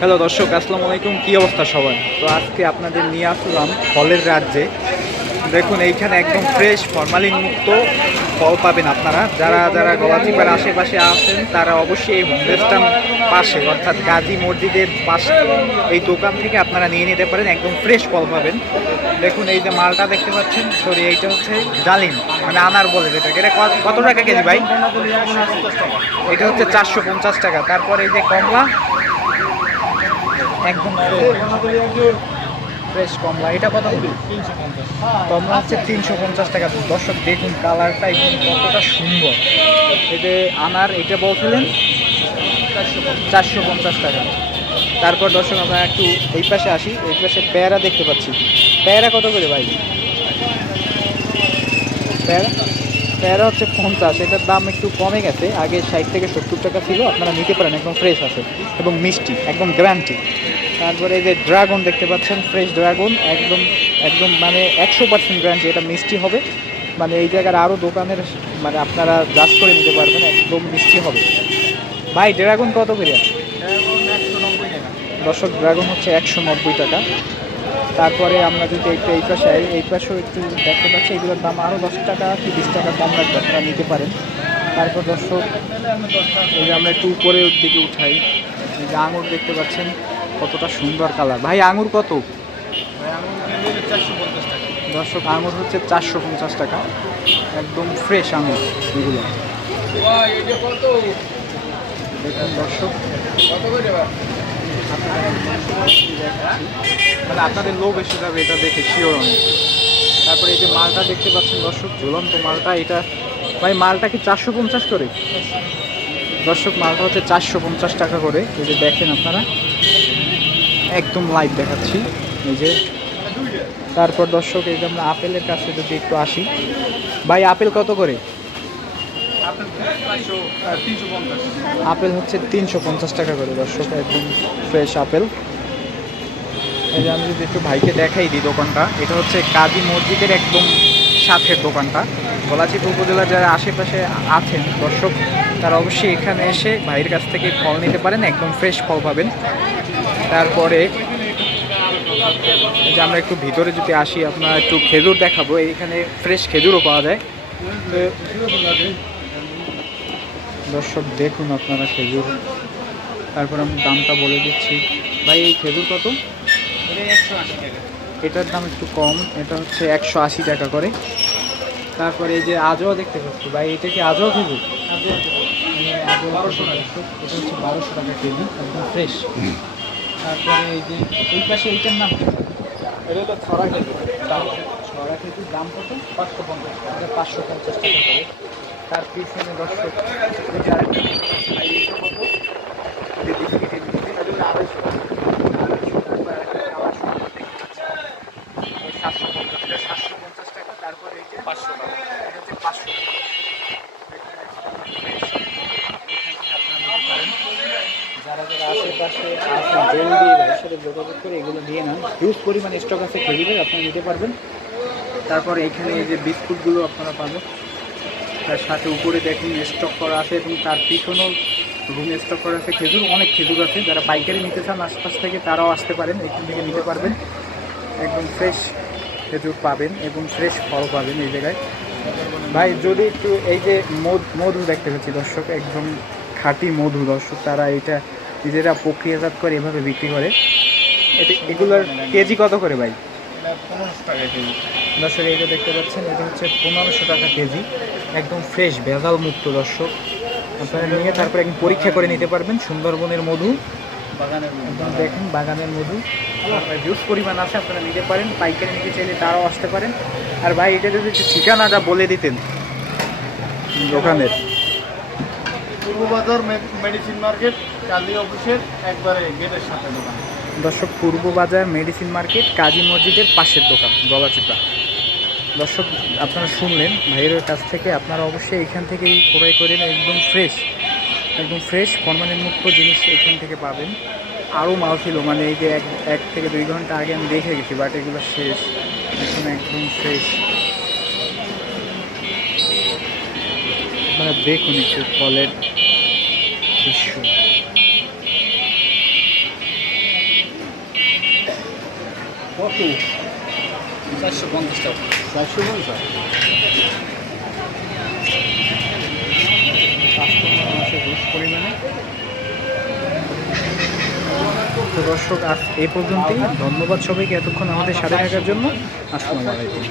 Hello দর্শক, আসসালামু আলাইকুম। কী অবস্থা সবার? তো আজকে আপনাদের নিয়ে আসলাম ফলের রাজ্যে। দেখুন, এইখানে একদম ফ্রেশ ফরমালিন মুক্ত ফল পাবেন আপনারা। যারা যারা গলাচিপার আশেপাশে আছেন, তারা অবশ্যই এই হোমলেসটার পাশে, অর্থাৎ গাজী মসজিদের পাশে, এই দোকান থেকে আপনারা নিয়ে নিতে পারেন। একদম ফ্রেশ ফল পাবেন। দেখুন, এই যে মালটা দেখতে পাচ্ছেন সরি এইটা হচ্ছে ডালিম মানে আনার বলে যেটাকে। এটা কত টাকা কেজি ভাই? এটা হচ্ছে চারশো পঞ্চাশ টাকা। তারপর এই যে কমলা একদম ফ্রেশ কমলা। এটা কত কমলা হচ্ছে তিনশো পঞ্চাশ টাকা। দর্শক, দেখুন কালারটা একদম কতটা সুন্দর। এতে আনার, এটা বলছিলেন? চারশো পঞ্চাশ টাকা। তারপর দর্শক, আমরা একটু এই পাশে আসি। এই পাশে পেয়ারা দেখতে পাচ্ছি। পেয়ারা কত করে ভাই? পেয়ারা? পেয়ারা হচ্ছে পঞ্চাশ এটার দাম একটু কমে গেছে। আগে ষাট থেকে সত্তর টাকা ছিল আপনারা নিতে পারেন একদম ফ্রেশ আছে এবং মিষ্টি একদম গ্যারান্টি তারপরে এই যে ড্রাগন দেখতে পাচ্ছেন ফ্রেশ ড্রাগন একদম একদম মানে একশো পার্সেন্ট গ্যারান্টি এটা মিষ্টি হবে। মানে এই জায়গার আরও দোকানের মানে আপনারা জাজ করে নিতে পারবেন একদম মিষ্টি হবে। ভাই ড্রাগন কত করে? দর্শক ড্রাগন হচ্ছে একশো নব্বই টাকা। তারপরে আমরা যদি একটু এই পাশে এই পাশেও একটু দেখতে পাচ্ছি, এগুলোর দাম আরও দশ টাকা কি বিশ টাকা কম রাখবে আপনারা নিতে পারেন। তারপর দর্শক, এই যে আমরা একটু উপরের দিকে উঠাই। এই যে আঙুর দেখতে পাচ্ছেন, কতটা সুন্দর কালার। ভাই, আঙুর কত? দর্শক, আঙুর হচ্ছে চারশো পঞ্চাশ টাকা। একদম ফ্রেশ আঙুর এগুলো। দেখুন দর্শক। মানে আপনাদের লোভ এসে যাবে, এটা দেখে শিওর আমি তারপরে এই যে মালটা দেখতে পাচ্ছেন দর্শক, ঝুলন্ত মালটা, এটা ভাই মালটা কি চারশো পঞ্চাশ করে? দর্শক, মালটা হচ্ছে চারশো পঞ্চাশ টাকা করে। এই যে দেখেন আপনারা, একদম লাইভ দেখাচ্ছি। এই যে, তারপর দর্শক, এই যে আমরা আপেলের কাছে যদি একটু আসি। ভাই, আপেল কত করে? আপেল হচ্ছে তিনশো পঞ্চাশ টাকা করে দর্শক, একদম ফ্রেশ আপেল। এই যে আমি যদি একটু ভাইকে দেখাই দিই দোকানটা, এটা হচ্ছে কাজী মসজিদের একদম সাথের দোকানটা। গলাচিপ উপজেলার যারা আশেপাশে আছেন দর্শক, তারা অবশ্যই এখানে এসে ভাইয়ের কাছ থেকে ফল নিতে পারেন, একদম ফ্রেশ ফল পাবেন। তারপরে যে আমরা একটু ভিতরে যদি আসি, আপনার একটু খেজুর দেখাবো, এইখানে ফ্রেশ খেজুরও পাওয়া যায়। দর্শক দেখুন আপনারা খেজুর। তারপর আমি দামটা বলে দিচ্ছি। ভাই এই খেজুর কত? এটার দাম একটু কম এটা হচ্ছে একশো আশি টাকা করে। তারপরে এই যে আজও দেখতে পাচ্ছি। ভাই এটা কি আজও খেজুর? বারোশো টাকা এটা হচ্ছে বারোশো টাকা কেজি একদম ফ্রেশ তারপরে এই যে এই পাশে এইটার নাম কি? এটা হলো ছড়া খেজুর। ছড়া খেজুর দাম কত? পাঁচশো পঞ্চাশ টাকা। পাঁচশো পঞ্চাশ টাকা করে। তার পিছনে দর্শক যারা আশেপাশে যোগাযোগ করে এগুলো নিয়ে পরিমাণ স্টক আছে আপনারা নিতে পারবেন। তারপর এখানে যে বিস্কুটগুলো আপনারা পাবেন তার সাথে উপরে দেখুন স্টক করা আছে এবং তার পিছনেও রুমে স্টক করা আছে। খেজুর, অনেক খেজুর আছে। যারা পাইকারি নিতে চান, আশপাশ থেকে তারাও আসতে পারেন, এখান থেকে নিতে পারবেন। একদম ফ্রেশ খেজুর পাবেন এবং ফ্রেশ ফল পাবেন এই জায়গায়। ভাই, যদি একটু এই যে মধু দেখতে পাচ্ছি দর্শক, একদম খাঁটি মধু। দর্শক, তারা এটা নিজেরা প্রক্রিয়াজাত করে এভাবে বিক্রি করে। এটা এগুলোর কেজি কত করে ভাই? দর্শক এই যে দেখতে পাচ্ছেন এটা হচ্ছে পনেরোশো টাকা কেজি। একদম ফ্রেশ ভেজাল মুক্ত দর্শক। আপনারা নিয়ে তারপরে একদম পরীক্ষা করে নিতে পারবেন। সুন্দরবনের মধু। একদম দেখেন বাগানের মধু। হিউজ পরিমাণ আছে আপনারা নিতে পারেন। পাইকারি নিতে চাইলে তারাও আসতে পারেন। আর ভাই এটা যদি ঠিকানাটা বলে দিতেন। দোকানের। পূর্ব বাজার মেডিসিন মার্কেট কালী অফিসের একবারে গেটের সাথে দোকান। দর্শক পূর্ব বাজার মেডিসিন মার্কেট কাজী মসজিদের পাশের দোকান গলাচিপা দর্শক আপনারা শুনলেন ভাইয়ের কাছ থেকে আপনারা অবশ্যই এখান থেকেই ক্রয় করে নিন, একদম ফ্রেশ একদম ফ্রেশ মুক্ত জিনিস এখান থেকে পাবেন। আরও মাল ছিল মানে এই যে এক এক থেকে দুই ঘণ্টা আগে আমি দেখে গেছি বাট এগুলো শেষ এখন একদম ফ্রেশ আপনারা দেখুন একটু ফলের দৃশ্য। চারশো পঞ্চাশ টাকা। চারশো পঞ্চাশ? পরিমাণে তো দর্শক আজ এই পর্যন্তই। ধন্যবাদ সবাইকে এতক্ষণ আমাদের সাথে থাকার জন্য। আসসালামু আলাইকুম।